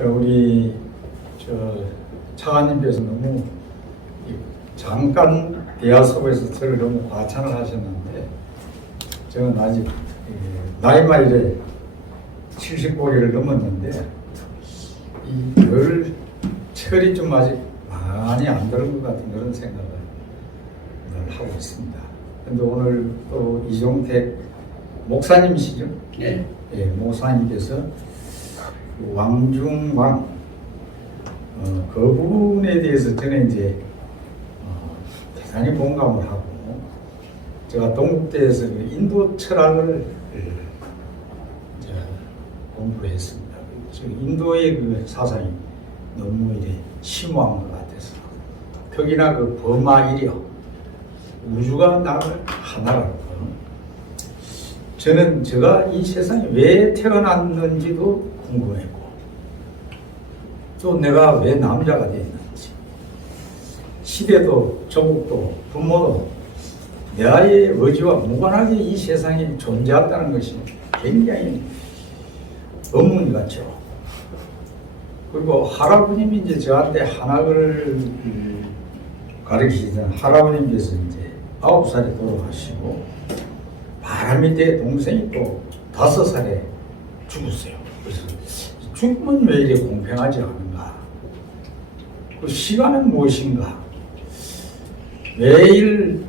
우리 차관님께서 너무 잠깐 대화 속에서 저를 너무 과찬을 하셨는데, 저는 아직 나이가 이제 70고리를 넘었는데 별 철이 좀 아직 많이 안 들은 것 같은 그런 생각을 늘 하고 있습니다. 근데 오늘 또 이종택 목사님이시죠? 네. 예, 목사님께서 왕중왕 그 부분에 대해서 저는 이제 대단히 공감을 하고, 제가 동국대에서 그 인도 철학을 이제 공부를 했습니다. 인도의 그 사상이 너무 이제 심오한 것 같아서, 특히나 그 범하 이력, 우주가 나를 하나라고. 저는 제가 이 세상에 왜 태어났는지도 궁금했고, 또 내가 왜 남자가 되었는지, 시대도 조국도 부모도 나의 의지와 무관하게 이 세상에 존재한다는 것이 굉장히 의문이 같죠. 그리고 할아버님이 이제 저한테 한학을 가르치시던 할아버님께서 이제 9살에 돌아가시고, 바람이대 동생이 또 5살에 죽었어요. 그래서 죽음은 왜 이렇게 공평하지 않은가? 그 시간은 무엇인가? 매일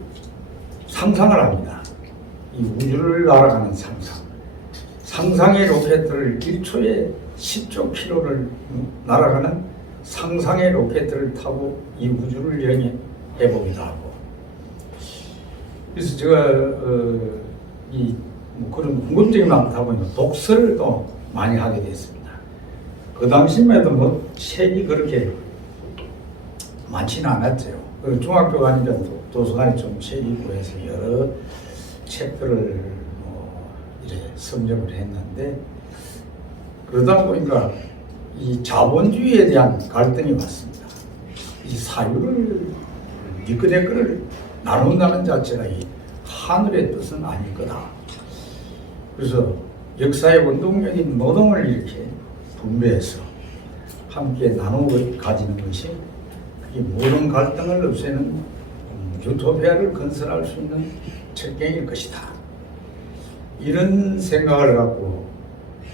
상상을 합니다. 이 우주를 날아가는 상상. 상상의 로켓을 1초에 10조 킬로를 날아가는 상상의 로켓을 타고 이 우주를 여행해 보기도 하고. 그래서 제가 그런 궁금증이 많다 보니까 독서를 또 많이 하게 됐습니다. 그 당시만 해도 뭐 책이 그렇게 많지는 않았죠. 중학교 가니까 도서관에 좀 책이 있고 해서 여러 책들을 이제 섭렵을 했는데, 그러다 보니까 이 자본주의에 대한 갈등이 왔습니다. 이 사유를 니꺼내 거를 나눈다는 자체가 이 하늘의 뜻은 아닐 거다. 그래서 역사의 원동력인 노동을 이렇게 분배해서 함께 나누고 가지는 것이, 그게 모든 갈등을 없애는 유토피아를 건설할 수 있는 책경일 것이다. 이런 생각을 갖고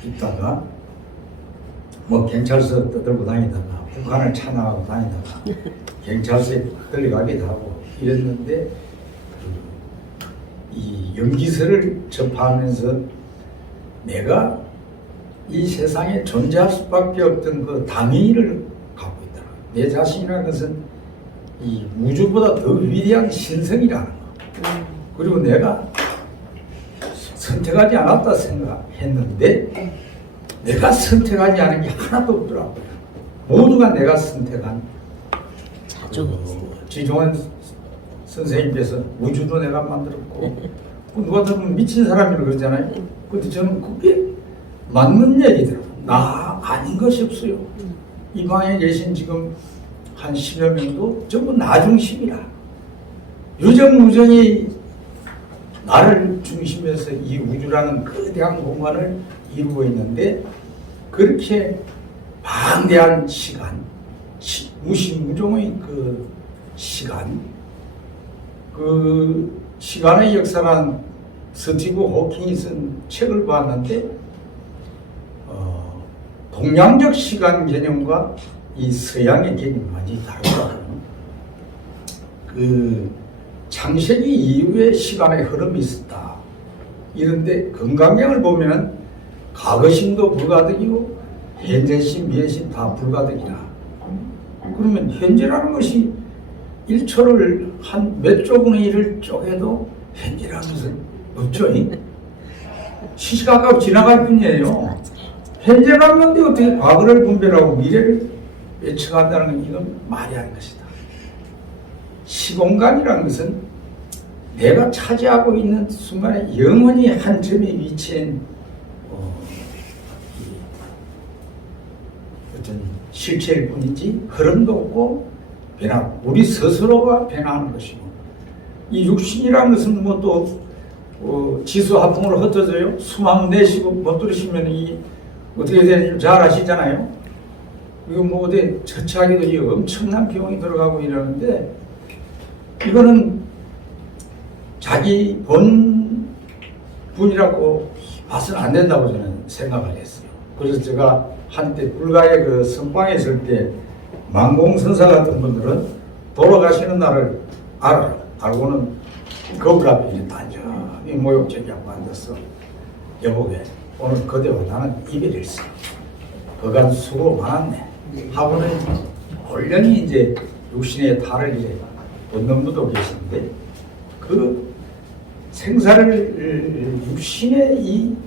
있다가 뭐 경찰서 떠들고 다니다가 북한을 찬양하고 다니다가 경찰서에 들려가기도 하고 이랬는데, 이 연기서를 접하면서 내가 이 세상에 존재할 수밖에 없던 그 당위를 갖고 있다. 내 자신이라는 것은 이 우주보다 더 위대한 신성이라는 거. 그리고 내가 선택하지 않았다 생각했는데, 내가 선택하지 않은 게 하나도 없더라고요. 모두가 내가 선택한. 지종원 선생님께서 우주도 내가 만들었고, 누가 들으면 미친 사람이라고 그러잖아요. 근데 저는 그게 맞는 얘기더라고요. 나 아닌 것이 없어요. 이 방에 계신 지금 한 10여 명도 전부 나 중심이라. 유정무정이 나를 중심에서 이 우주라는 거대한 공간을 이루고 있는데, 그렇게 방대한 시간, 무시무종의 그 시간, 그 시간의 역사란 스티브 호킹이 쓴 책을 봤는데, 동양적 시간 개념과 이 서양의 개념이 완전히 다르더라고요. 그 창세기 이후에 시간의 흐름이 있었다. 이런데 건강경을 보면은 과거심도 불가득이고 현재심, 미래심 다 불가득이라. 그러면 현재라는 것이 1초를 한 몇 조분의 1을 쪼개도 현재라는 것은 없죠. 시시각각 지나갈 뿐이에요. 현재 갔는데 어떻게 과거를 분별하고 미래를 예측한다는 건 이건 말이 아닌 것이다. 시공간이라는 것은 내가 차지하고 있는 순간에 영원히 한 점에 위치한 어떤 실체일 뿐이지 흐름도 없고 변하고, 우리 스스로가 변하는 것이고, 이 육신이라는 것은 뭐 또 지수화풍으로 흩어져요. 숨 한번 내쉬고 못 들으시면 이 어떻게 되는지 잘 아시잖아요. 이거 뭐 어디 처치하기도 엄청난 비용이 들어가고 이러는데 이거는 자기 본분이라고 봐서는 안 된다고 저는 생각을 했어요. 그래서 제가 한때 불가에 그 선방에 있을 때 만공선사 같은 분들은 돌아가시는 날을 알아요. 알고는 거울 앞에 이제 단정히 모욕적이 하고 앉아서 여보게 오늘 그대와 나는 이별했어. 그간 수고 많았네. 하고는 얼련히 이제 육신의 탈을 이래 얻는 분도 계신데 그 생사를 육신의 이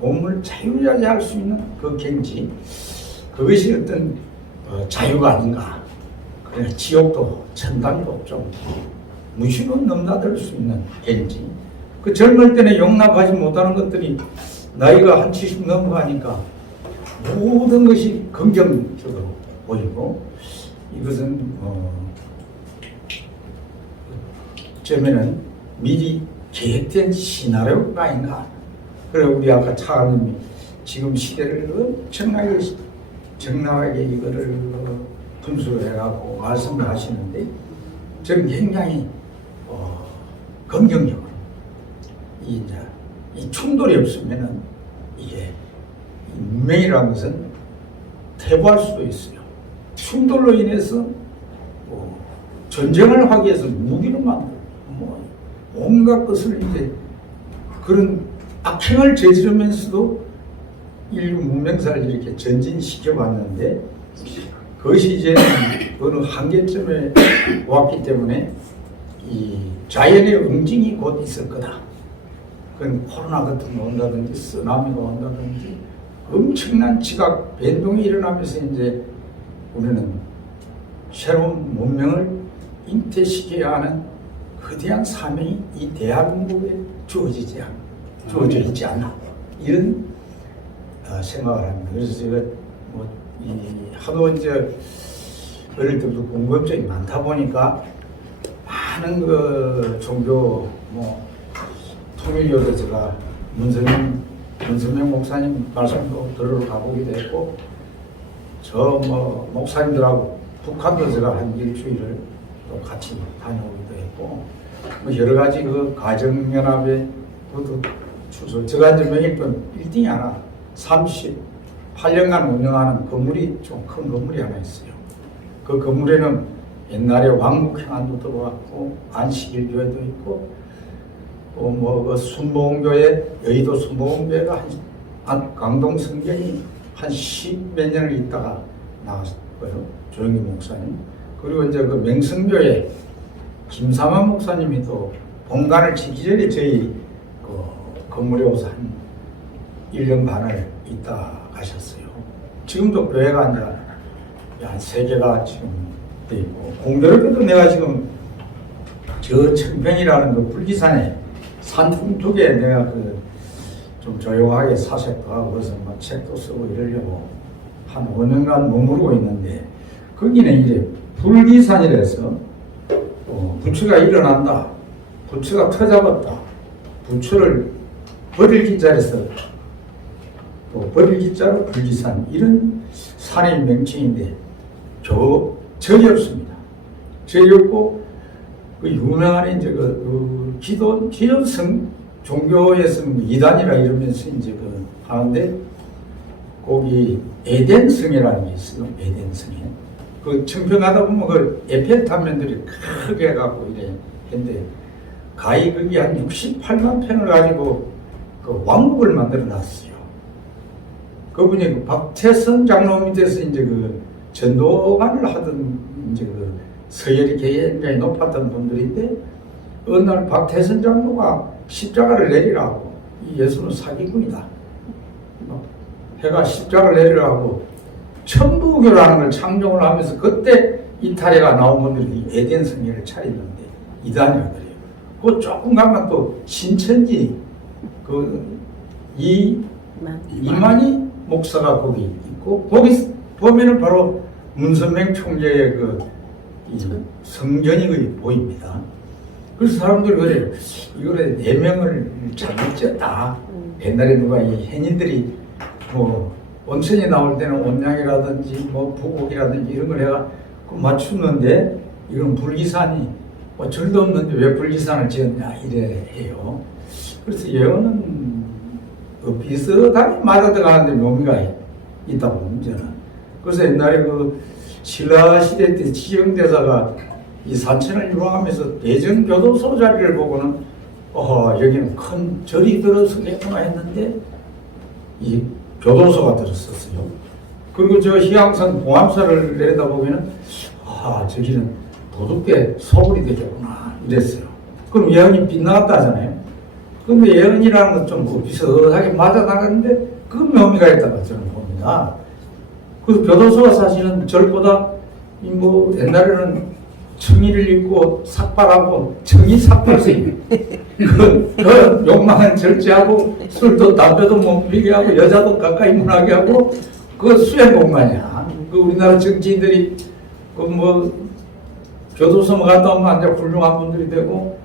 몸을 자유자재할 수 있는 그 경지 그것이 어떤 자유가 아닌가. 그래 지옥도 천당도 좀 무시로 넘나들 수 있는 경지. 그 젊을 때는 용납하지 못하는 것들이 나이가 한 70 넘어가니까 모든 것이 긍정적으로 보이고 이것은 처음에는 미리 계획된 시나리오가 아닌가. 그래 우리 아까 차관님이 지금 시대를 엄청나게 적나라하게 이거를 분수해가고 말씀을 하시는데 저는 굉장히 긍정적으로 이 충돌이 없으면은 이게 문명이라는 것은 퇴보할 수도 있어요. 충돌로 인해서 전쟁을 하기 위해서 무기를 만들고 온갖 것을 이제 그런 악행을 저지르면서도 인류 문명사를 이렇게 전진시켜 왔는데 그것이 이제 어느 한계점에 왔기 때문에 이 자연의 응징이 곧 있을 거다. 그건 코로나 같은 거 온다든지 쓰나미가 온다든지 엄청난 지각 변동이 일어나면서 이제 우리는 새로운 문명을 잉태시켜야 하는 거대한 사명이 이 대한민국에 주어져 있지 않나 이런 생각을 합니다. 그래서 제가 하도 이제 어릴 때부터 궁금증이 많다 보니까 많은 그 종교 통일교도 제가 문선명 목사님 말씀도 들으러 가보기도 했고 저 목사님들하고 북한도 제가 한 일주일을 또 같이 다녀오기도 했고 여러 가지 그 가정연합에 주소 제가 이제 명일본 1등이 하나 38년간 운영하는 건물이 좀 큰 건물이 하나 있어요. 그 건물에는 옛날에 왕국행안도 들어왔고 안식일교회도 있고 또 그 순복음교회 여의도 순복음교회가 강동 성경이 한 10몇 년을 있다가 나왔고요. 조영기 목사님 그리고 이제 그 맹성교회 김삼환 목사님이 또 본관을 짓기 전에 저희 그 건물에 오서 한 1년 반을 있다 가셨어요. 지금도 교회가 이제 한 3개가 지금 돼 있고 공교롭게도 내가 지금 저 청평이라는 그 불기산에 산풍 쪽에 내가 그 좀 조용하게 사색도 하고 그래서 막 책도 쓰고 이러려고 한 5년간 머무르고 있는데 거기는 이제 불기산이라서 부처가 일어난다, 부처가 터잡았다, 부처를 버릴 기자에서 또 버릴 기자로 불기산 이런 산의 명칭인데 적이 없습니다. 적이 없고 그 유명한 이제 그 기존성 종교에서는 이단이라 이러면서 이제 그 하는데 거기 에덴성이라는 게 있어요. 에덴성에 그 청평하다 보면 그 에펠탑면들이 크게 갖고 이래 했는데 가히 거기 한 68만 평을 가지고 그 왕국을 만들어 놨어요. 그분이 그 박태선 장로 밑에서 이제 그 전도관을 하던 이제 그 서열이 굉장히 높았던 분들인데 어느 날 박태선 장로가 십자가를 내리라고 이 예수는 사기꾼이다. 해가 십자가를 내리라고 천부교라는 걸 창종을 하면서 그때 이탈해가 나온 분들이 에덴성회를 차렸는데 이단이라 그래요. 그 조금 가면 또 신천지 그 이만희 목사가 거기 있고 거기 보면은 바로 문선명 총재의 그 성전이 거기 보입니다. 그래서 사람들이 그래요. 이거를 4명을 잘못 지었다. 옛날에 누가 이 hen인들이 뭐 온천이 나올 때는 온양이라든지 뭐 부곡이라든지 이런 걸 내가 맞추는데 이건 불기산이 뭐 절도 없는데 왜 불기산을 지었냐 이래 해요. 그래서 예언은 비슷하게 맞아 들어가는데 묘미가 있다고 봅니다. 그래서 옛날에 그 신라 시대 때 지정대사가 이 산천을 유랑하면서 대전교도소 자리를 보고는 여기는 큰 절이 들어서겠구나 했는데 이 교도소가 들었었어요. 그리고 저 희양산 봉암사를 내려다보면은 저기는 도둑대 서울이 되겠구나 이랬어요. 그럼 예언이 빗나갔다 하잖아요. 근데 예언이라는 건 좀 비슷하게 맞아나가는데 그 묘미가 있다고 저는 봅니다. 그 교도소가 사실은 절보다 뭐 옛날에는 청의를 입고 삭발하고 청의 삭발생 그 욕망은 절제하고 술도 담배도 못 피게 하고 여자도 가까이 못하게 하고 그 수행공간이야. 그 우리나라 정치인들이 그 뭐 교도소 갔다 오면 완전 훌륭한 분들이 되고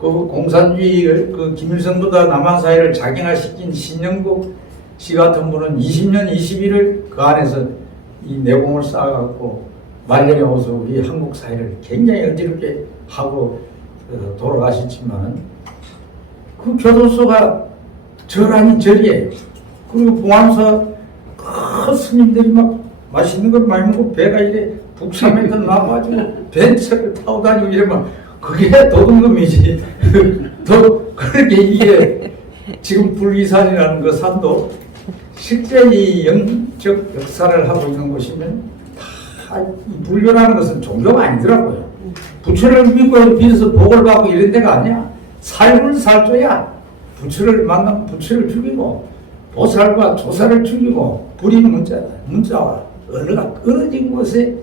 그 공산주의 그 김일성보다 남한 사회를 자기화시킨 신영국 씨 같은 분은 20년 20일을 그 안에서 이 내공을 쌓아갖고 말년에 와서 우리 한국 사회를 굉장히 어지럽게 하고 돌아가셨지만 그 교도소가 절 아닌 절이에요. 그리고 봉암사 큰 스님들이 막 맛있는 걸 많이 먹고 배가 이래 북삼에서 나와가지고 벤츠를 타고 다니고 이러면 그게 도둑놈이지. 또 그렇게 이게 지금 불기산이라는 그 산도 실제 이 영적 역사를 하고 있는 곳이면 다 불교라는 것은 종교가 아니더라고요. 부처를 믿고 빌어서 복을 받고 이런 데가 아니야. 살불살조야. 부처를 만나면 부처를 죽이고 보살과 조사를 죽이고 불이 문자와 언어가 끊어진 곳에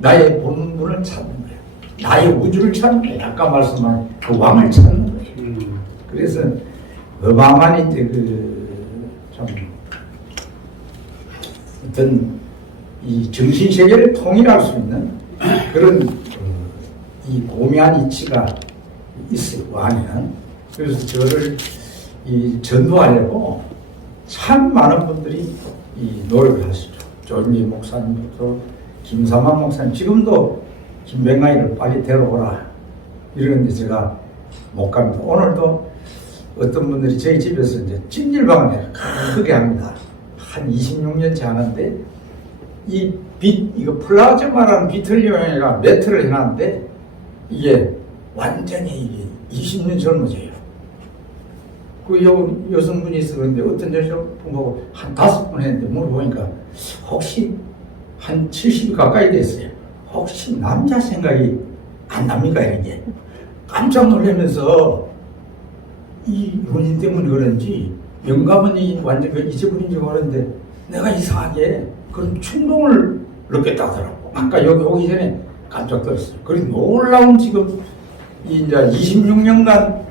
나의 본분을 찾는 거야. 나의 우주를 찾는 거야. 아까 말씀한 그 왕을 찾는 거예요. 그래서 어마어마한 이제 참 어떤 이 정신 세계를 통일할 수 있는 그런 이 고미한 이치가 있어요. 왕에는. 그래서 저를 이 전도하려고 참 많은 분들이 이 노력을 하시죠. 조인기 목사님부터 김삼환 목사님, 지금도 김병만이를 빨리 데려오라 이러는데 제가 못 갑니다. 오늘도 어떤 분들이 저희 집에서 이제 찜질방을 크게 합니다. 한 26년째 하는데 이 빛, 이거 플라즈마라는 비틀리움이가 매트를 해놨는데 이게 완전히 이게 20년 젊어져요. 그 여성분이 있어 그런데 어떤 여성분 보고 한 5번 했는데 물어보니까 혹시 한 70이 가까이 됐어요. 혹시 남자 생각이 안 납니까? 이렇게 깜짝 놀라면서 이 원인 때문에 그런지 영감은 완전 잊어버린 줄 알았는데 내가 이상하게 그런 충동을 느꼈다 하더라고. 아까 여기 오기 전에 깜짝 놀랐어요. 그리고 놀라운 지금 이제 26년간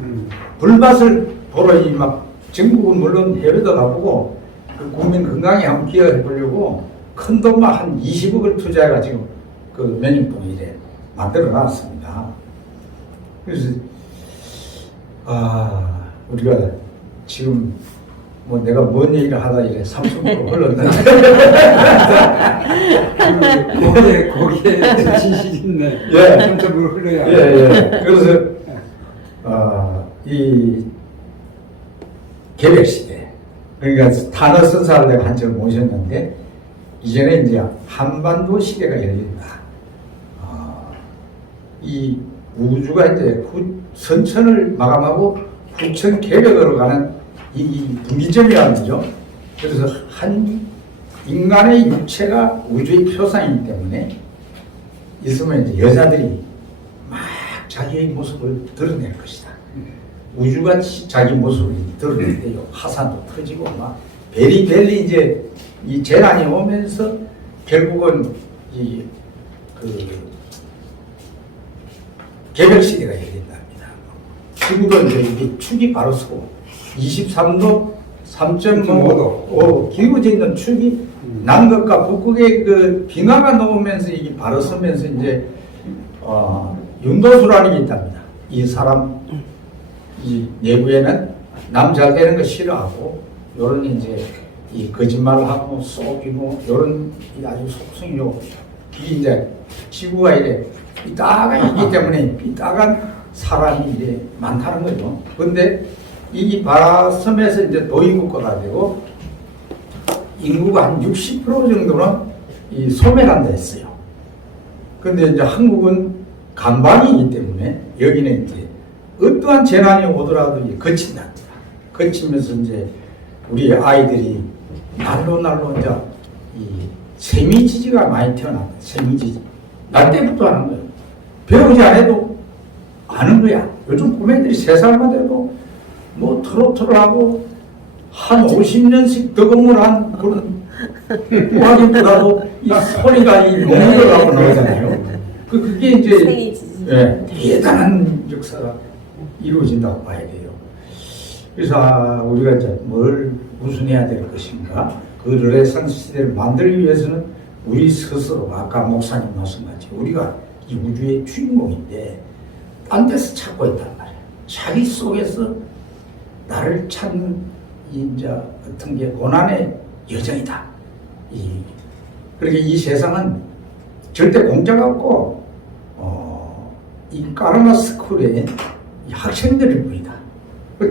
불밭을 보러 막 전국은 물론 해외도 가보고 그 국민 건강에 한번 기여해 보려고 큰 돈만 한 20억을 투자해가 지금 그 면역봉 이래 만들어 놨습니다. 그래서 우리가 지금 뭐 내가 뭔 얘기를 하다 이래 30% 흘렀는데 거기에 진실이 있네. 예. 30% 흘러야. 예. 그래서 이 개벽시대 그러니까 탄어 선사를 내가 한절 모셨는데 이전에 이제 한반도 시대가 열린다. 이 우주가 이제 선천을 마감하고 후천 개벽으로 가는 이 분기점이라는 거죠. 그래서 한 인간의 육체가 우주의 표상이기 때문에 있으면 이제 여자들이 막 자기의 모습을 드러낼 것이다. 우주가 자기 모습을 드러내는데요. 화산도 터지고 막 베리벨리 이제 이 재난이 오면서 결국은 이 개벽 시대가 열린답니다. 지금도 이제 이게 축이 바로 서고 23도 3.5도 기울어져 있는 축이 남극과 북극의 그 빙하가 넘으면서 이게 바로 서면서 이제 윤도수라는 게 있답니다. 이 사람 이 내부에는 남 잘 되는 거 싫어하고 요런 이제 이 거짓말하고 속이고 이런 아주 속성이요. 이게 이제 지구가 이래 삐딱하게 있기 때문에 삐딱한 사람이 이제 많다는 거죠. 그런데 이 바라섬에서 이제 도의국가가 되고 인구가 한 60% 정도는 이 소멸한다 했어요. 그런데 이제 한국은 간방이기 때문에 여기는 이제 어떠한 재난이 오더라도 거친다. 거치면서 이제 우리 아이들이 날로 이제 이 세미지지가 많이 태어난다. 세미지지. 날 때부터 하는 거예요. 배우지 않아도 아는 거야. 요즘 꼬맹이들이 3살만 돼도 뭐 트로트를 한 50년씩 덕음을 한 그런 우하기보다도 이 소리가 이 농락을 하고 나오잖아요. 그게 이제 예, 대단한 역사가 이루어진다고 봐야 돼요. 그래서 우리가 이제 뭘 우선해야 될 것인가? 그 르네상스 시대를 만들기 위해서는 우리 스스로 아까 목사님 말씀같이 우리가 이 우주의 주인공인데 딴 데서 찾고 있단 말이에요. 자기 속에서 나를 찾는 이제 어떤 게 고난의 여정이다. 그러니까 이 세상은 절대 공짜가 없고 이 까르마 스쿨의 학생들일 뿐이다.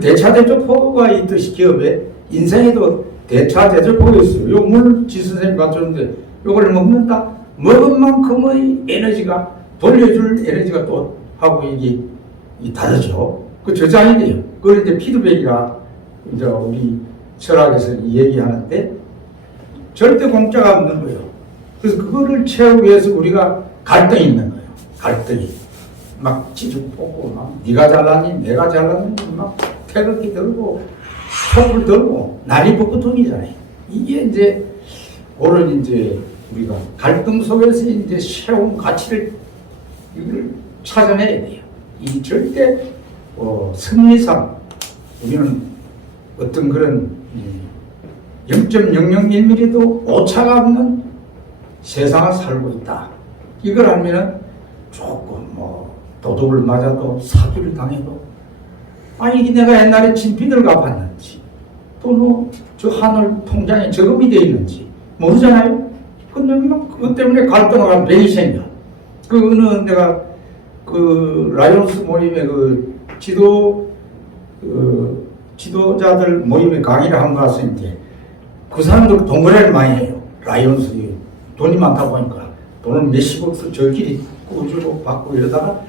대차대조포가 있듯이 기업에 인생에도 대차대조포가 있어요. 요 물 지선생님 가져오는데 요걸 먹는다. 먹은 만큼의 에너지가 돌려줄 에너지가 또 하고 이게 다르죠. 그 저장이 돼요. 그걸 이제 피드백이라 이제 우리 철학에서 얘기하는데 절대 공짜가 없는 거예요. 그래서 그거를 채우기 위해서 우리가 갈등이 있는 거예요. 갈등이. 막 지죽 뽑고, 막, 네가 잘났니? 내가 잘났니? 막, 태극기 들고, 촛불 들고, 난리 벚꽃통이잖아요. 이게 이제, 옳은 이제, 우리가 갈등 속에서 이제 세운 가치를, 이걸 찾아내야 돼요. 이 절대, 승리상, 우리는 어떤 그런, 0.001mm도 오차가 없는 세상을 살고 있다. 이걸 알면은 조금 도둑을 맞아도 사기를 당해도 이게 내가 옛날에 진피들 갚았는지 또 저 하늘 통장에 저금이 되어 있는지 모르잖아요. 근데 그것 때문에 갈등을 하면 병이 생겨. 그거는 내가 그 라이온스 모임의 지도자들 모임에 강의를 한 거 같은데 그 사람들 동거래를 많이 해요. 라이온스 돈이 많다 보니까 돈을 몇십억씩 저끼리 꾸주고 받고 이러다가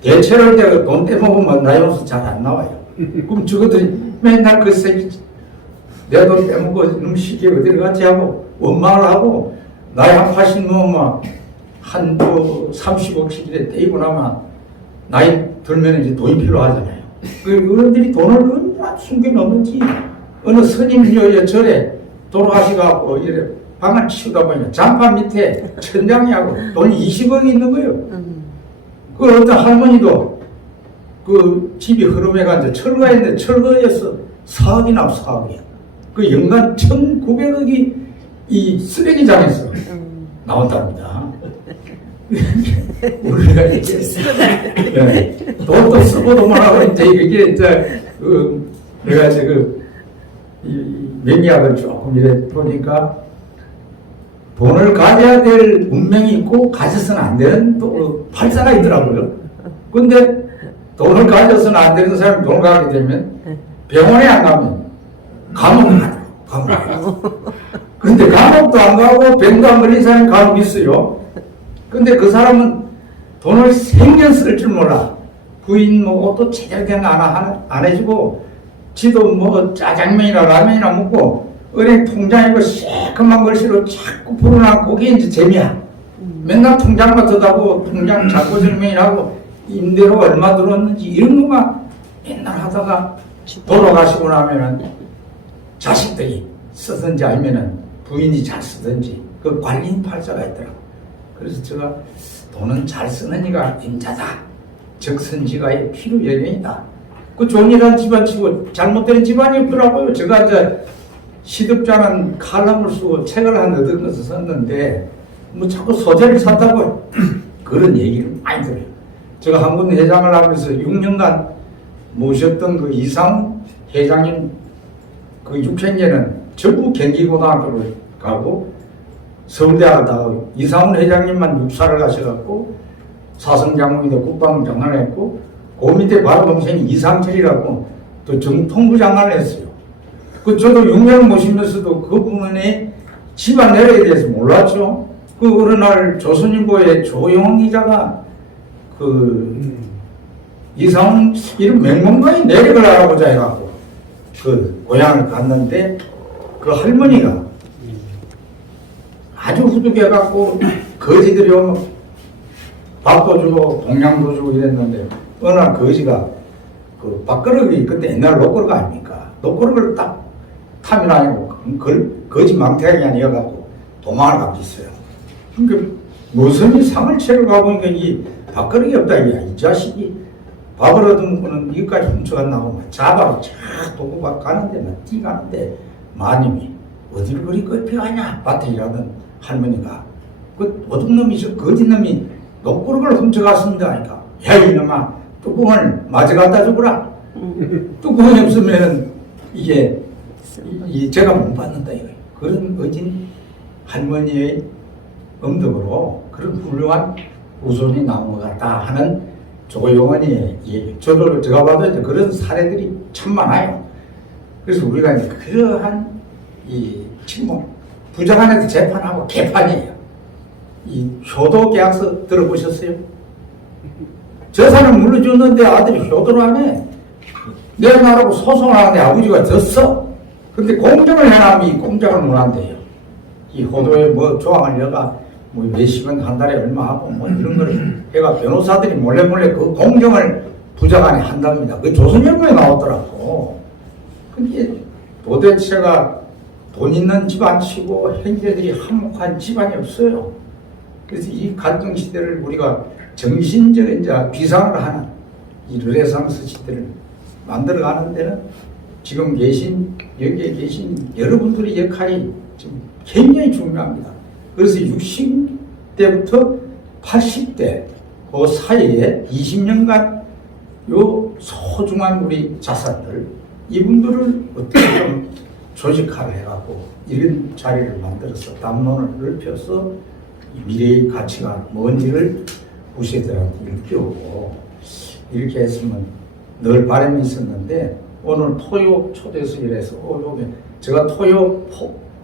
대체로 내가 돈 떼먹으면 라이온스 잘 안 나와요. 그럼 저것들이 맨날 그 새끼 내 돈 빼먹고 이놈 시계 어디를 갔지 하고 원망을 하고 나이 한 80 넘으면 한 30억씩 이래 떼이고 나면 나이 들면 이제 돈이 필요하잖아요. 어른들이 돈을 얼마나 숨겨놓는지 어느 스님이 절에 돌아가시고 이래 방을 치우다 보니까 장판 밑에 천장이하고 돈이 20억이 있는 거예요. 그 어떤 할머니도 그 집이 흐름해가지고 철거했는데 철거해서 4억이 나고 4억이야. 그 연간 1,900억이 이 쓰레기장에서 나온답니다. 우리가 이제 돈도 쓰고 돈만 하고 이제 이게 이제 내가 이제 이 명리학을 조금 이래 보니까 돈을 가져야 될 운명이 있고 가져서는 안 되는 또 팔자가 있더라고요. 근데 돈을 가져서는 안 되는 사람이 돈을 가게 되면 병원에 안 가면 감옥을 가요. 감옥. 근데 감옥도 안 가고 병도 안 걸린 사람이 감옥 있어요. 근데 그 사람은 돈을 생년 쓸 줄 몰라. 부인 뭐 옷도 제대로 안 해주고 지도 뭐 짜장면이나 라면이나 먹고 은행 통장이고 새콤한 글씨로 자꾸 풀어놨고 그게 이제 재미야. 맨날 통장만 뜯하고 통장 잔고증명이라고 임대료 얼마 들었는지 이런 것만 맨날 하다가 돌아가시고 나면은 자식들이 쓰든지 아니면은 부인이 잘 쓰든지 그 관리인 팔자가 있더라고. 그래서 제가 돈은 잘 쓰는 이가 임자다. 적선지가의 필요여행이다. 그 좋은 집안 치고 잘못된 집안이 없더라고요. 제가 이제 시덥잖은 칼럼을 쓰고 책을 한 8권을 썼는데 뭐 자꾸 소재를 샀다고 그런 얘기를 많이 들어요. 제가 한군 회장을 하면서 6년간 모셨던 그 이상 회장님 그 6행제는 전부 경기고등학교를 가고 서울대학을 나가고 이상훈 회장님만 육사를 가셔갖고 사성장군이도 국방장관을 했고 그 밑에 바로 동생이 이상철이라고 또 정통부 장관을 했어요. 저도 용병 모시면서도 그 부분에 집안 내력에 대해서 몰랐죠. 어느 날 조선일보의 조영훈 기자가 이상훈 이런 맹목만이 내력을 알아보자 해갖고 고향을 갔는데 그 할머니가 아주 후두해갖고 거지들이 오면 밥도 주고 동양도 주고 이랬는데 어느 날 거지가 밥그릇이 그때 옛날 녹그릇 아닙니까? 녹그릇을 딱 타면 아니고 거지 망태양이 아니어갖고 도망을 가고 있어요. 그러니까 무슨 상을 채러 가보니까 이 밥그릇이 없다 이 자식이 밥을 얻어먹고는 이것까지 훔쳐갔나고 잡아로 쫙 도구 가는데 뛰가는데 마님이 어디를 그리 급해가냐 밭에 일하던 할머니가 그 도둑놈이 저 거짓놈이 녹그릇을 훔쳐갔습니다 하니까 야 이놈아 뚜껑을 마저 갖다 주거라. 뚜껑이 없으면 이게 제가 못 받는다 이거예요. 그런 어진 할머니의 엄덕으로 그런 훌륭한 후손이 나온 것 같다 하는 조용원이의 얘기. 제가 봐도 이제 그런 사례들이 참 많아요. 그래서 우리가 이제 그러한 지금 부장관에서 재판하고 개판이에요. 이 효도 계약서 들어보셨어요? 저 사람 물려줬는데 아들이 효도를 안 해. 내가 나라고 소송을 하는데 아버지가 졌어. 근데 공정을 해놔면 이 공정을 못 한대요. 이 효도에 뭐 조항을 여가 뭐 몇십원 한 달에 얼마 하고 뭐 이런 걸 해가 변호사들이 몰래 그 공정을 부장관이 한답니다. 그 조선일보에 나왔더라고. 근데 도대체가 돈 있는 집안치고 형제들이 한몫한 집안이 없어요. 그래서 이 갈등 시대를 우리가 정신적인 비상을 하는 이 르네상스 시대를 만들어가는 데는 지금 여기에 계신 여러분들의 역할이 지금 굉장히 중요합니다. 그래서 60대부터 80대 그 사이에 20년간 요 소중한 우리 자산들 이분들을 어떻게 좀 조직화를 해갖고 이런 자리를 만들어서 담론을 넓혀서 미래의 가치가 뭔지를 후세들한테 일깨우고 이렇게 했으면 늘 바람이 있었는데 오늘 토요 초대석이라서 제가 토요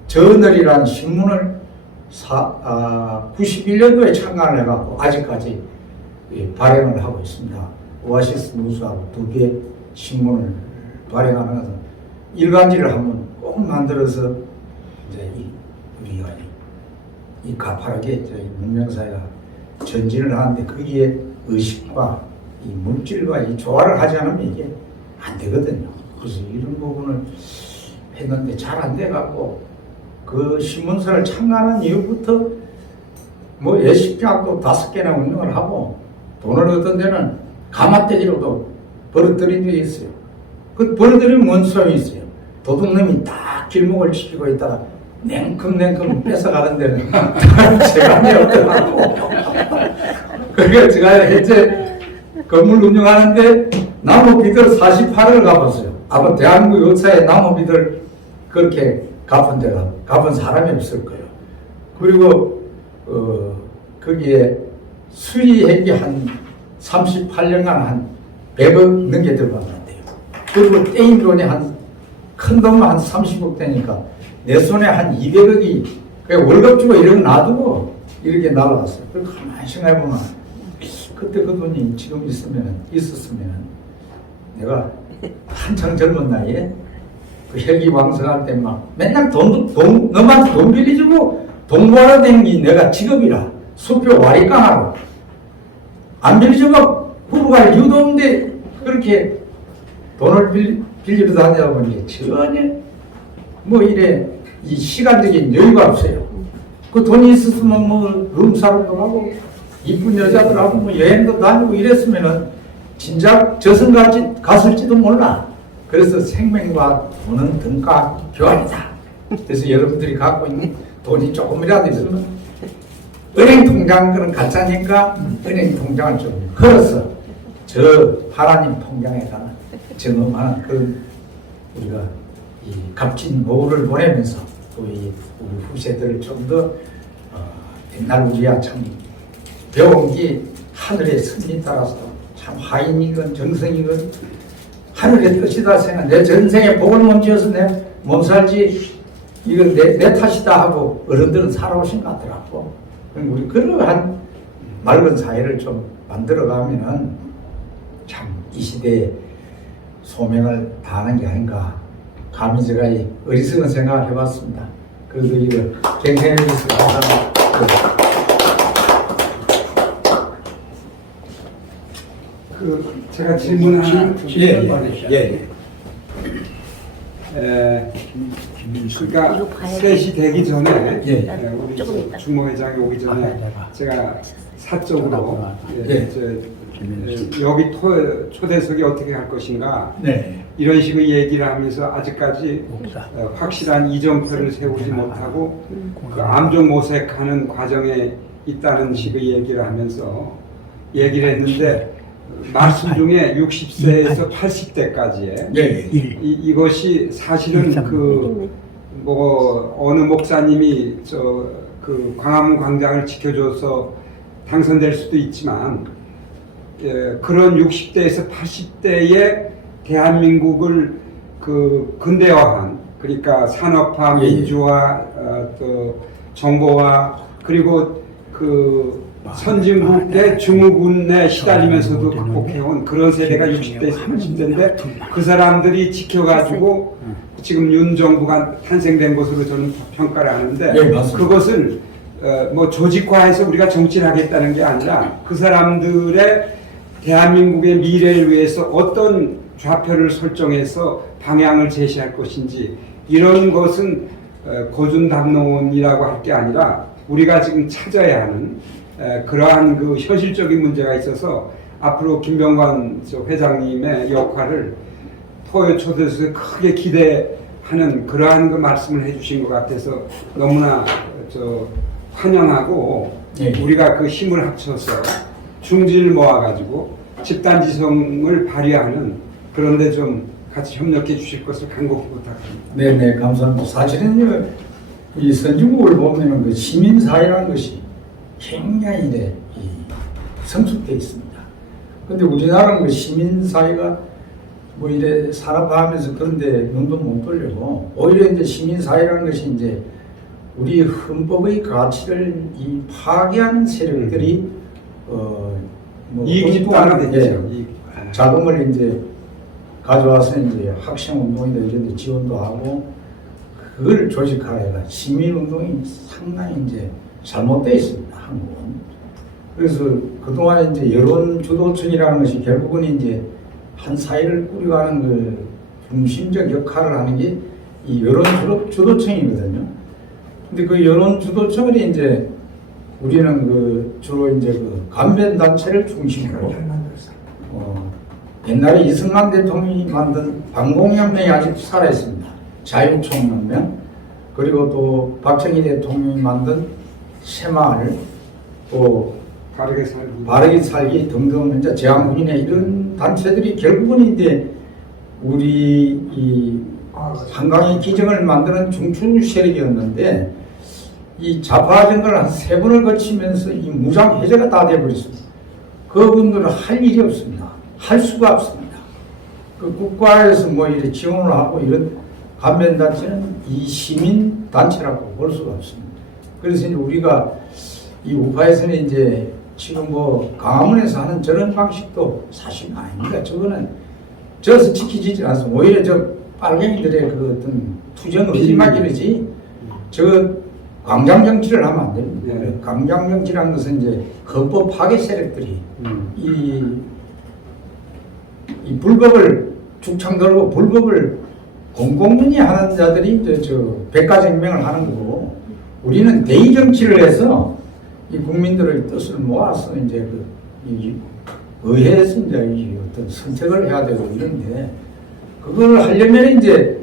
저널이라는 신문을 91년도에 창간을 해갖고 아직까지 발행을 하고 있습니다. 오아시스 뉴스하고 2개 신문을 발행하는 것은 일간지를 한번 꼭 만들어서 이제 우리가 이 가파르게 문명사회가 전진을 하는데 거기에 의식과 이 물질과 이 조화를 하지 않으면 이게 안 되거든요. 그래서 이런 부분을 했는데 잘 안 돼갖고 그 신문사를 창간한 이후부터 뭐 예식장도 5개나 운영을 하고 돈을 어떤 데는 가마떼기로도 벌어들인 적이 있어요. 그 벌어들이면 뭔 소용이 있어요. 도둑놈이 딱 길목을 지키고 있다가 냉큼 뺏어가는 데는 재간이 없더라고. 그러니까 제가 현재 건물 운영하는데 나무비들 48을 갚았어요. 아마 대한민국 역사에 나무비들 그렇게 갚은 사람이 없을 거예요. 그리고 거기에 수리액이 한 38년간 한 100억 넘게 들어갔는데요. 그리고 떼인 돈이 큰 돈만 한 30억 되니까 내 손에 한 200억이 월급 주고 이런 거 놔두고 이렇게 날아갔어요. 그리고 가만히 생각해보면 그때 그 돈이 지금 있었으면 내가 한창 젊은 나이에 그 혈기왕성할 때 막 맨날 너한테 돈 빌려주고 돈 모아라 댕기 내가 직업이라 수표 와리깡하고 안 빌려주면 후보가 이유도 없는데 그렇게 돈을 빌리러 다니다 보니 전혀 뭐 이래 이 시간적인 여유가 없어요. 그 돈이 있었으면 뭐 룸사롱도 하고 이쁜 여자들하고 뭐 여행도 다니고 이랬으면은 진작 저승까지 갔을지도 몰라. 그래서 생명과 돈은 등가 교환이다. 그래서 여러분들이 갖고 있는 돈이 조금이라도 있으면 은행 통장 그런 가짜니까 은행 통장을 좀 걸어서 저 하나님 통장에다가 정음하는 그런 우리가 이 값진 노후를 보내면서 또 이 우리 후세들을 좀 더 옛날 우리야 참 배운 게 하늘의 선이 따라서 참 화인이건 정성이건 하늘의 뜻이다 생각. 내 전생에 복을 못 지어서 내 못 살지 이건 내 탓이다 하고 어른들은 살아오신 것 같더라고. 우리 그러한 맑은 사회를 좀 만들어가면은 참 이 시대에 소명을 다하는 게 아닌가. 감히 제가 이 어리석은 생각을 해봤습니다. 그래도 이거 갱생해 주셔서 감사합니다. 제가 질문 하나 예. 그러니까 3시 되기 전에 예. 우리 주모회장이 오기 전에 제가 사적으로 여기 초대석이 어떻게 할 것인가 네. 이런 식의 얘기를 하면서 아직까지 확실한 이정표를 세우지 못하고 그 암종 모색하는 과정에 있다는 식의 얘기를 하면서 얘기를 했는데 말씀 중에 60세에서 80대까지의 이것이 사실은 어느 목사님이 그 광화문 광장을 지켜줘서 당선될 수도 있지만 그런 60대에서 80대의 대한민국을 그 근대화한 그러니까 산업화, 민주화, 또 정보화 그리고 그 선진국의 증후군에 시달리면서도 극복해온 그런 세대가 60대, 30대인데 그 사람들이 지켜가지고 지금 윤 정부가 탄생된 것으로 저는 평가를 하는데 그것을 뭐 조직화해서 우리가 정치를 하겠다는 게 아니라 그 사람들의 대한민국의 미래를 위해서 어떤 좌표를 설정해서 방향을 제시할 것인지 이런 것은 고준담론이라고 할 게 아니라 우리가 지금 찾아야 하는 그러한 그 현실적인 문제가 있어서 앞으로 김병관 회장님의 역할을 토요 초대석에 크게 기대하는 그러한 그 말씀을 해주신 것 같아서 너무나 환영하고 우리가 그 힘을 합쳐서 중지를 모아가지고 집단지성을 발휘하는 그런데 좀 같이 협력해 주실 것을 간곡히 부탁합니다. 네네 감사합니다. 사실은 이 선진국을 보면은 그 시민사회라는 것이 굉장히 성숙되어 있습니다. 근데 우리나라는 그 시민사회가 뭐 이래 산업화하면서 그런데 눈도 못 돌리고 오히려 이제 시민사회라는 것이 이제 우리 헌법의 가치를 파괴하는 세력들이 이익집단화 됐죠. 자금을 이제 가져와서 이제 학생운동이나 이런 데 지원도 하고 그걸 조직화해가 시민운동이 상당히 이제 잘못되어 있습니다, 한국은. 그래서 그동안 이제 여론주도층이라는 것이 결국은 이제 한 사회를 꾸려가는 그 중심적 역할을 하는 게 이 여론주도층이거든요. 근데 그 여론주도층을 이제 우리는 그 주로 이제 그 간변단체를 중심으로 옛날에 이승만 대통령이 만든 방공혁명이 아직 살아있습니다. 자유총연맹 그리고 또 박정희 대통령이 만든 새마을 또 바르게 살기 등등 이제 제한군인의 이런 단체들이 결국은 이제 우리 이 한강의 기정을 만드는 중추 세력이었는데 이 좌파 정권을 한 3번을 거치면서 이 무장 해제가 다 돼버렸습니다. 그분들은 할 일이 없습니다. 할 수가 없습니다. 그 국가에서 뭐 이렇게 지원을 하고 이런 간변단체는 이 시민단체라고 볼 수가 없습니다. 그래서 이제 우리가 이 우파에서는 이제 지금 뭐 광화문에서 하는 저런 방식도 사실 아닙니다. 저거는 저서 지키지 않습니다. 오히려 저 빨갱이들의 그 어떤 투정 의지막이지 저 광장 정치를 하면 안 됩니다. 광장 정치라는 것은 이제 헌법 파괴 세력들이 이 불법을 죽창 들고 불법을 공공연히 하는 자들이 저 백가쟁명을 하는 거고 우리는 대의 정치를 해서 이 국민들의 뜻을 모아서 이제 의회에서 이제 어떤 선택을 해야 되고 이런데 그걸 하려면 이제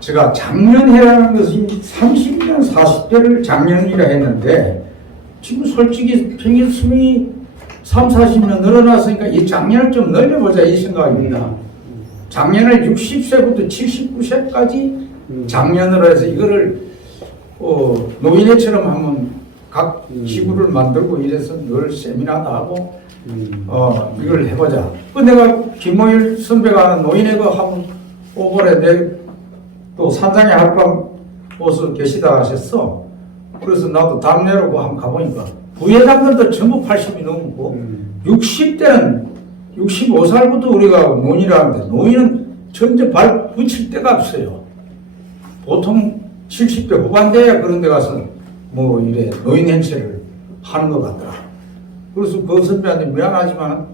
제가 작년해라는 것이 30년 40대를 작년이라 했는데 지금 솔직히 평균 수명이 30, 40년 늘어났으니까 이 작년을 좀 늘려보자 이 생각입니다. 작년에 60세부터 79세까지 작년으로 해서 이거를 노인회처럼 하면 각 지구를 만들고 이래서 늘 세미나도 하고 이걸 해보자. 내가 김모일 선배가 하는 노인회가 하면 오번에 내 또 산장에 하룻밤 오서 계시다 하셨어. 그래서 나도 담내로 한번 가보니까 부회장들도 전부 80이 넘고 60대는 65살부터 우리가 노인이라 하는데 노인은 전혀 발 붙일 데가 없어요. 보통 70대 후반대야 그런 데 가서 뭐 이래 노인 행세를 하는 것 같더라. 그래서 그 선배한테 미안하지만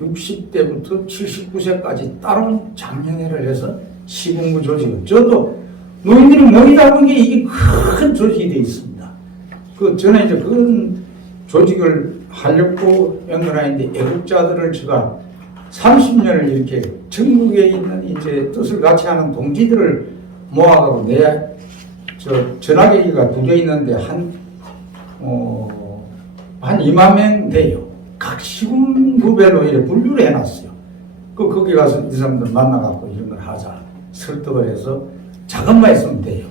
60대부터 79세까지 따로 장려회를 해서 시군구 조직을 저도 노인들이 모이다 보니 이게 큰 조직이 되어 있습니다. 저는 이제 그런 조직을 하려고 연결하는데 애국자들을 제가 30년을 이렇게 전국에 있는 이제 뜻을 같이 하는 동지들을 모아가고 전화기가 2개 있는데 한 2만 명 돼요. 각 시군구별로 이렇게 분류를 해놨어요. 거기 가서 이 사람들 만나갖고 이런 걸 하자. 설득을 해서 자금만 있으면 돼요.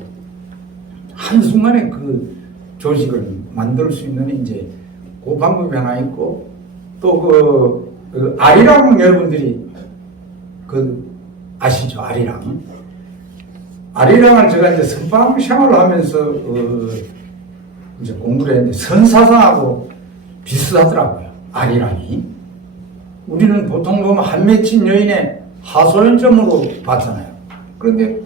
한순간에 그 조직을 만들 수 있는 이제 그 방법이 하나 있고 또 그 아리랑 여러분들이 아시죠? 아리랑을 제가 이제 선방 생활을 하면서 이제 공부를 했는데 선사상하고 비슷하더라고요. 아리랑이. 우리는 보통 보면 한맺힌 여인의 하소연점으로 봤잖아요. 그런데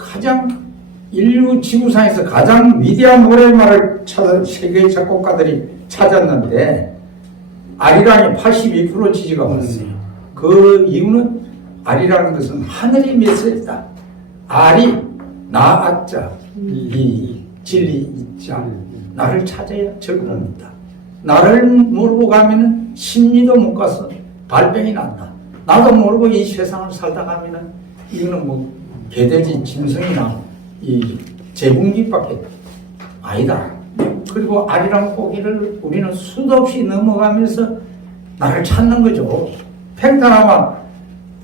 인류 지구상에서 가장 위대한 노랫말을 세계의 작곡가들이 찾았는데 아리랑이 82% 지지가 왔어요. 그 이유는 아리라는 것은 하늘의 메시지다. 아리, 나아자, 이 진리 있자. 나를 찾아야 즐거웁니다. 나를 모르고 가면은 심리도 못 가서 발병이 난다. 나도 모르고 이 세상을 살다 가면은 이거는 뭐 개돼지 짐승이나 이 제궁기밖에 아니다. 그리고 아리랑 고기를 우리는 수도 없이 넘어가면서 나를 찾는 거죠. 팽탄하면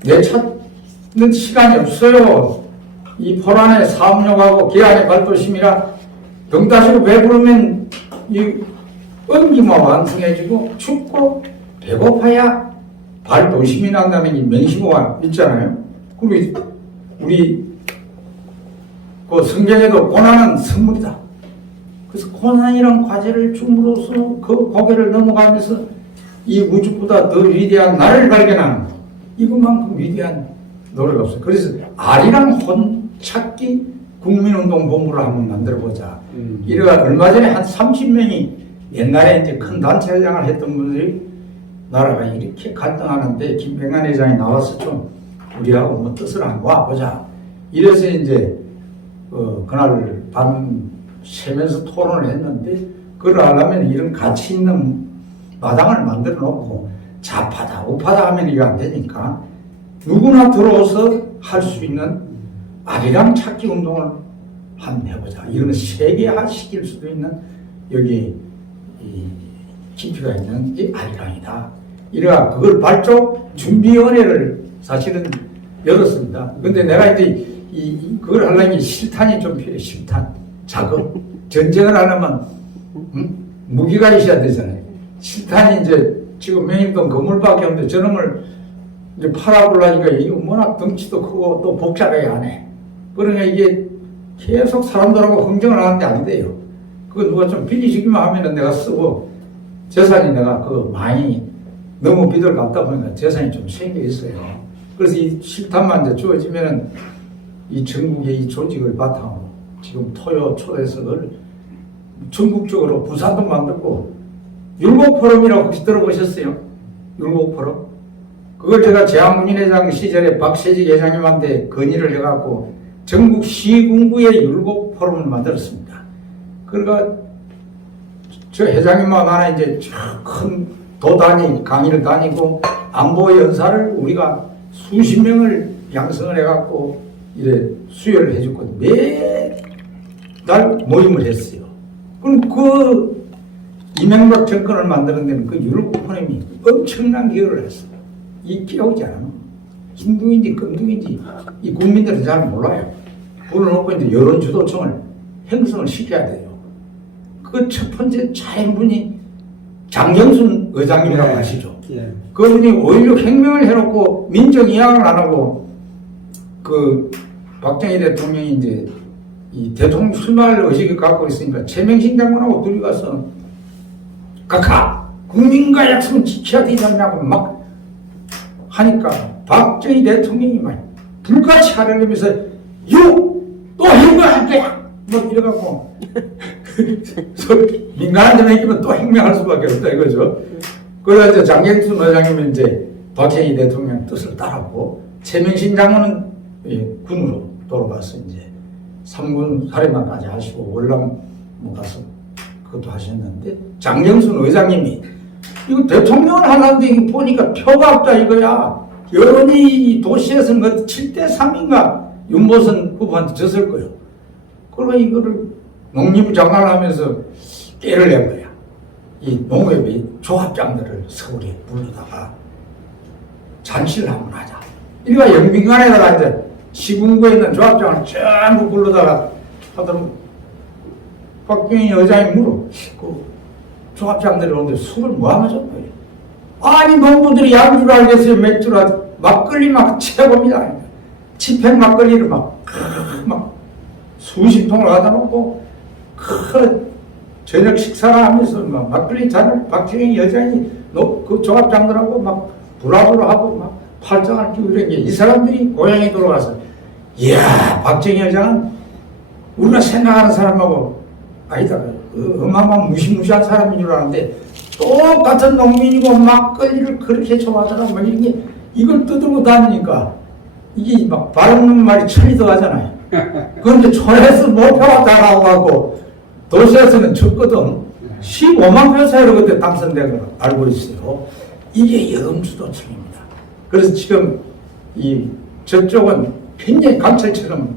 내 찾는 시간이 없어요. 이 포란의 사업력하고 기한의 발도심이라 병다시고 배부르면 이 음기만 완성해지고 춥고 배고파야 발도심이 난다는 이 맹시모가 있잖아요. 그리고 우리 그 성경에도 고난은 선물이다. 그래서 고난이란 과제를 줌으로써 그 고개를 넘어가면서 이 우주보다 더 위대한 나를 발견하는 것. 이것만큼 위대한 노래가 없어요. 그래서 아리랑 혼찾기 국민운동본부를 한번 만들어보자. 이래가 얼마 전에 한 30명이 옛날에 이제 큰 단체장을 했던 분들이 나라가 이렇게 갈등하는데 김병관 회장이 나와서 좀 우리하고 뭐 뜻을 한번 와보자. 이래서 이제 그날 밤 새면서 토론을 했는데 그걸 하려면 이런 가치 있는 마당을 만들어 놓고 좌파다 우파다 하면 이거 안 되니까 누구나 들어와서 할 수 있는 아리랑 찾기 운동을 한번 해보자. 이거는 세계화시킬 수도 있는 여기 이 깊이가 있는 이 아리랑이다. 이래가 그걸 발족 준비위원회를 사실은 열었습니다. 근데 내가 이제 그걸 하려면 실탄이 좀 필요해. 실탄. 작업. 전쟁을 하려면 무기가 있어야 되잖아요. 실탄이 이제 지금 명인동 건물밖에 없는데 저놈을 이제 팔아보려니까 이게 워낙 덩치도 크고 또 복잡하게 안 해. 그러니까 이게 계속 사람들하고 흥정을 하는데 안 돼요. 그거 누가 좀 빌려주기만 하면은 내가 쓰고 재산이 내가 많이 너무 비들 갖다 보니까 재산이 좀 생겨 있어요. 그래서 이 실탄만 이제 주어지면은 이 전국의 이 조직을 바탕으로 지금 토요 초대석을 전국적으로 부산도 만들고 율곡포럼이라고 혹시 들어보셨어요? 율곡포럼? 그걸 제가 제한문인회장 시절에 박세직 회장님한테 건의를 해갖고 전국 시군구의 율곡포럼을 만들었습니다. 그러니까 저 회장님하고 나는 이제 큰 도단위 강의를 다니고 안보 연사를 우리가 수십 명을 양성을 해갖고 이래 수혈을 해줬거든요. 매달 모임을 했어요. 그럼 그 이명박 정권을 만드는 데는 그 율곡포럼이 엄청난 기여를 했어요. 이 깨우지 않으면. 흰둥인지 금둥인지 이 국민들은 잘 몰라요. 불러놓고 이제 여론주도청을 형성을 시켜야 돼요. 그 첫 번째 차인분이 장경순 의장님이라고 아시죠? 예. 그분이 5.16 혁명을 해놓고 민정 이양을 안 하고 그 박정희 대통령이 이제 이 대통령 출마할 의식을 갖고 있으니까 최명신 장관하고 둘이 가서 각하 국민과 약속은 지켜야 되지 않냐고 막 하니까 박정희 대통령이 막 불같이 하려면서 또 혁명할 거야 뭐 이래갖고 민간한 데 맡기면 또 혁명할 수밖에 없다 이거죠. 그래서 장경순 의장님은 이제 박정희 대통령 뜻을 따랐고 최명신 장관은 군으로 돌아가서 이제 3군 사령관까지 하시고 월남 뭐 가서 그것도 하셨는데 장경순 의장님이 이거 대통령을 하려는데 이거 보니까 표가 없다 이거야. 여론이 도시에서는 그 7대3인가 윤보선 후보한테 졌을 거예요. 그러면 이거를 농림부 장관을 하면서 깨를 낸 거야. 이 농협의 조합장들을 서울에 불러다가 잔치를 한번 하자. 이리가 영빈관에다가 이제 시군구에 있는 조합장을 전부 불러다가 하더니 박정희 여장이 물어. 그 조합장들이 오는데 술을 뭐 하면서 거예요? 아니 농부들이 양주를 알겠어요. 맥주를 막걸리 막 최고입니다. 치팩 막걸리를 막 수십 통을 갖다 놓고 저녁 식사를 하면서 막 막걸리 잔을 박정희 여장이 그 조합장들하고 막 브라보를 하고 막 팔짱을 끼고 이런 게 이 사람들이 고향에 돌아와서 이야 박정희 여장은 우리가 생각하는 사람하고 아니다 어마어마한 무시무시한 사람인 줄 아는데 똑같은 농민이고 막걸리를 그렇게 좋아하더라고 막 이게 이걸 떠들고 다니니까 이게 막 바르는 말이 천리 더하잖아요. 그런데 촌에서 목표가 다 나오고 도시에서는 졌거든. 15만 표 차이로 그때 당선된 걸 알고 있어요. 이게 여론주도층입니다. 그래서 지금 이 저쪽은 굉장히 강철처럼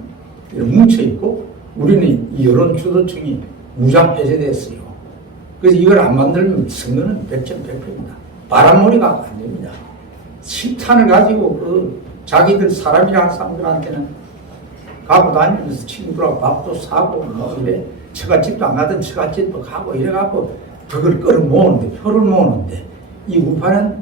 뭉쳐있고 우리는 이 여론주도층이 무장 해제됐어요. 그래서 이걸 안 만들면 선거는 100%입니다. 바람놀이가 안 됩니다. 실탄을 가지고 그 자기들 사람이라는 사람들한테는 가고 다니면서 친구들하고 밥도 사고 뭐 이래 처갓집도 안 가던 처갓집도 가고 이래갖고 덕을 끌어 모으는데 표를 모으는데 이 우파는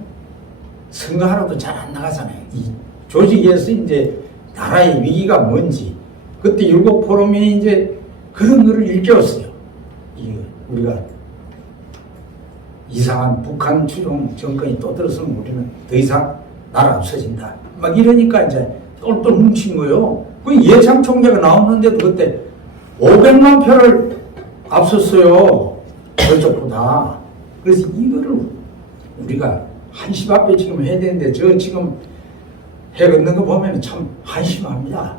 선거하러도 잘 안 나가잖아요. 이 조직에서 이제 나라의 위기가 뭔지 그때 율곡 포럼이 이제 그런 거를 일깨웠어요. 우리가 이상한 북한 추종 정권이 또 들어서면 우리는 더 이상 나라 없어진다. 막 이러니까 이제 똘똘 뭉친 거예요. 그 이해창 총재가 나왔는데도 그때 500만 표를 앞섰어요. 저쪽보다. 그래서 이거를 우리가 한시 앞에 지금 해야 되는데 저 지금 해 걷는 거 보면 참 한심합니다.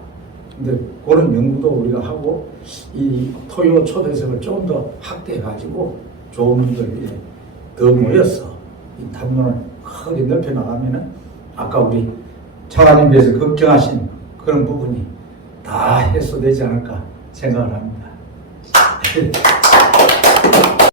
근데 그런 연구도 우리가 하고 이 토요 초대석을 좀 더 확대해가지고 좋은 분들이 더 모여서 이 탐론을 크게 넓혀 나가면은 아까 우리 차관님께서 걱정하신 그런 부분이 다 해소되지 않을까 생각을 합니다.